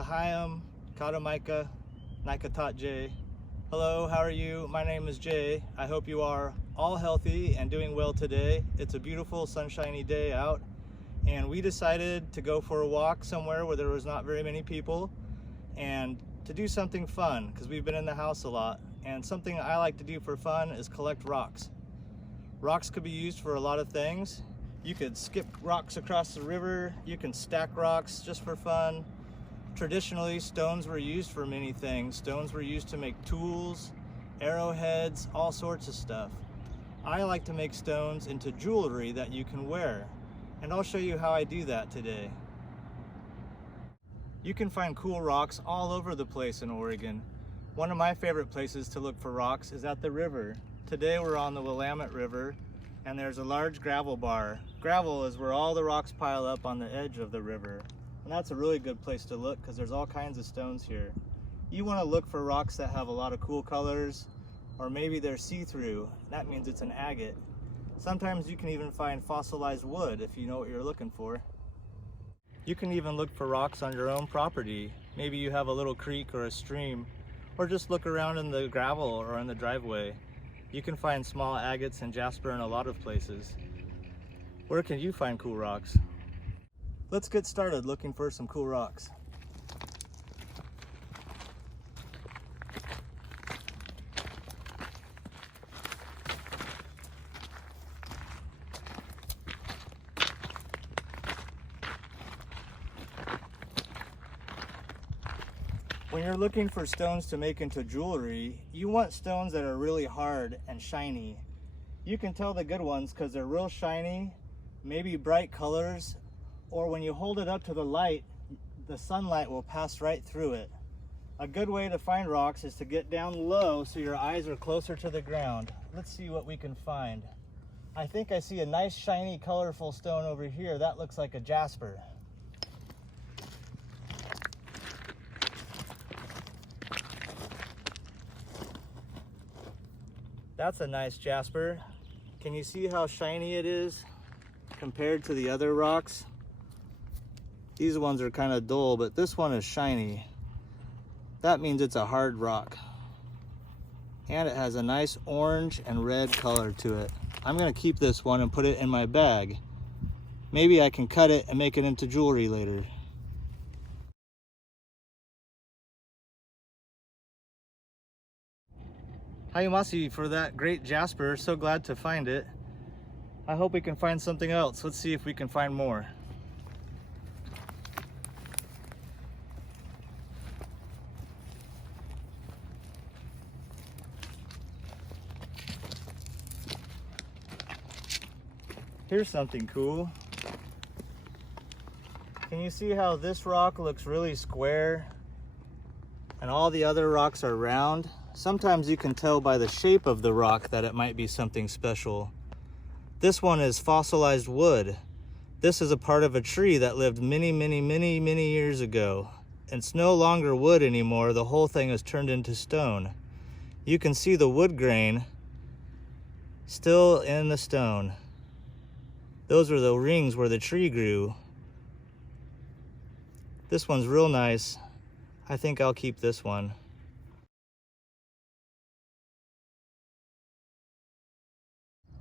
Kahayam, Katamaika, Nikatat J. Hello, how are you? My name is Jay. I hope you are all healthy and doing well today. It's a beautiful sunshiny day out, and we decided to go for a walk somewhere where there was not very many people and to do something fun because we've been in the house a lot. And something I like to do for fun is collect rocks. Rocks could be used for a lot of things. You could skip rocks across the river. You can stack rocks just for fun. Traditionally, stones were used for many things. Stones were used to make tools, arrowheads, all sorts of stuff. I like to make stones into jewelry that you can wear, and I'll show you how I do that today. You can find cool rocks all over the place in Oregon. One of my favorite places to look for rocks is at the river. Today we're on the Willamette River, and there's a large gravel bar. Gravel is where all the rocks pile up on the edge of the river. And that's a really good place to look because there's all kinds of stones here. You want to look for rocks that have a lot of cool colors, or maybe they're see-through. That means it's an agate. Sometimes you can even find fossilized wood if you know what you're looking for. You can even look for rocks on your own property. Maybe you have a little creek or a stream, or just look around in the gravel or in the driveway. You can find small agates and jasper in a lot of places. Where can you find cool rocks? Let's get started looking for some cool rocks. When you're looking for stones to make into jewelry, you want stones that are really hard and shiny. You can tell the good ones because they're real shiny, maybe bright colors, or when you hold it up to the light, the sunlight will pass right through it. A good way to find rocks is to get down low so your eyes are closer to the ground. Let's see what we can find. I think I see a nice shiny colorful stone over here. That looks like a jasper. That's a nice jasper. Can you see how shiny it is compared to the other rocks? These ones are kind of dull, but this one is shiny. That means it's a hard rock. And it has a nice orange and red color to it. I'm gonna keep this one and put it in my bag. Maybe I can cut it and make it into jewelry later. Hayu-masi for that great jasper. So glad to find it. I hope we can find something else. Let's see if we can find more. Here's something cool. Can you see how this rock looks really square and all the other rocks are round? Sometimes you can tell by the shape of the rock that it might be something special. This one is fossilized wood. This is a part of a tree that lived many years ago. It's no longer wood anymore. The whole thing is turned into stone. You can see the wood grain still in the stone. Those were the rings where the tree grew. This one's real nice. I think I'll keep this one.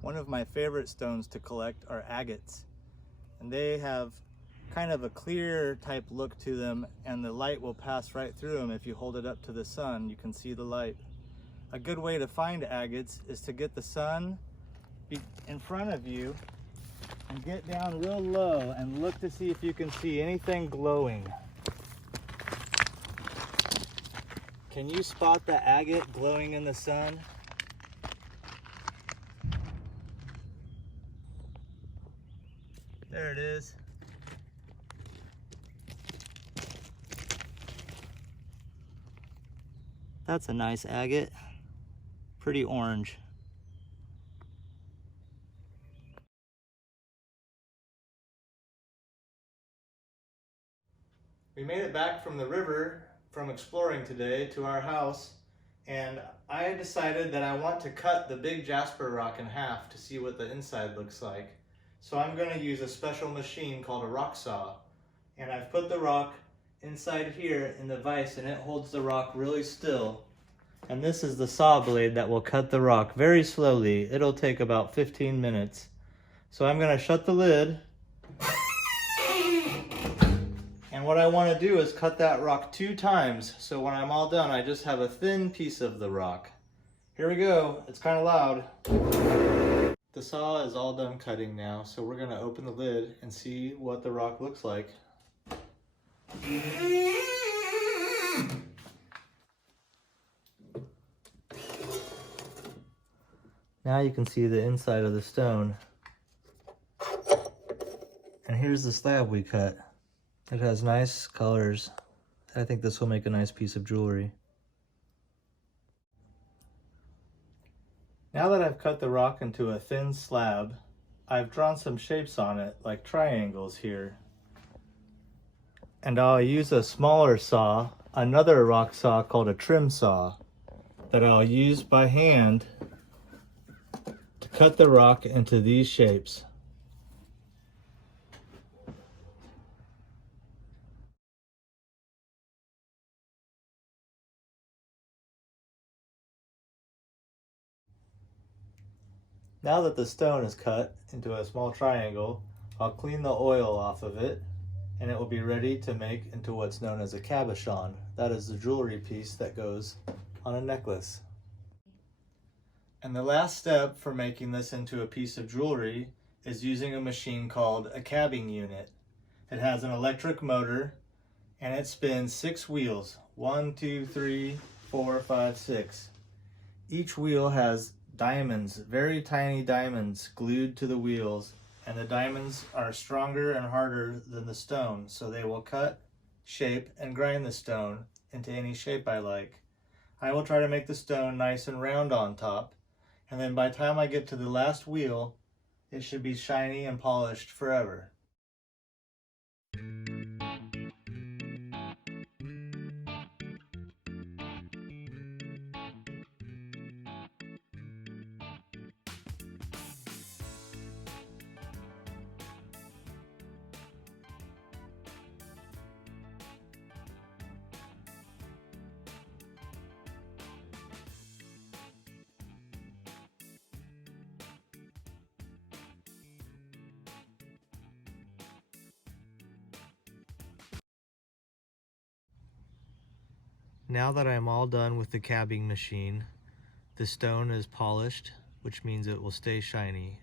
One of my favorite stones to collect are agates. And they have kind of a clear type look to them, and the light will pass right through them. If you hold it up to the sun, you can see the light. A good way to find agates is to get the sun in front of you and get down real low and look to see if you can see anything glowing. Can you spot the agate glowing in the sun? There it is. That's a nice agate. Pretty orange. We made it back from the river from exploring today to our house, and I decided that I want to cut the big jasper rock in half to see what the inside looks like. So I'm going to use a special machine called a rock saw, and I've put the rock inside here in the vise, and it holds the rock really still. And this is the saw blade that will cut the rock very slowly. It'll take about 15 minutes. So I'm going to shut the lid. And what I want to do is cut that rock 2 times. So when I'm all done, I just have a thin piece of the rock. Here we go. It's kind of loud. The saw is all done cutting now. So we're going to open the lid and see what the rock looks like. Now you can see the inside of the stone. And here's the slab we cut. It has nice colors. I think this will make a nice piece of jewelry. Now that I've cut the rock into a thin slab, I've drawn some shapes on it, like triangles here. And I'll use a smaller saw, another rock saw called a trim saw, that I'll use by hand to cut the rock into these shapes. Now that the stone is cut into a small triangle, I'll clean the oil off of it, and it will be ready to make into what's known as a cabochon. That is the jewelry piece that goes on a necklace. And the last step for making this into a piece of jewelry is using a machine called a cabbing unit. It has an electric motor and it spins 6 wheels. 1, 2, 3, 4, 5, 6. Each wheel has diamonds, very tiny diamonds glued to the wheels, and the diamonds are stronger and harder than the stone, so they will cut, shape, and grind the stone into any shape I like. I will try to make the stone nice and round on top, and then by the time I get to the last wheel, it should be shiny and polished forever. Now that I'm all done with the cabbing machine, the stone is polished, which means it will stay shiny.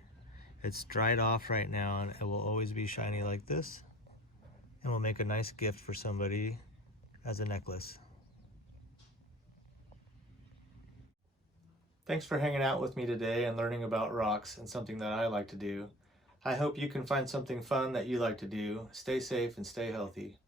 It's dried off right now and it will always be shiny like this, and will make a nice gift for somebody as a necklace. Thanks for hanging out with me today and learning about rocks and something that I like to do. I hope you can find something fun that you like to do. Stay safe and stay healthy.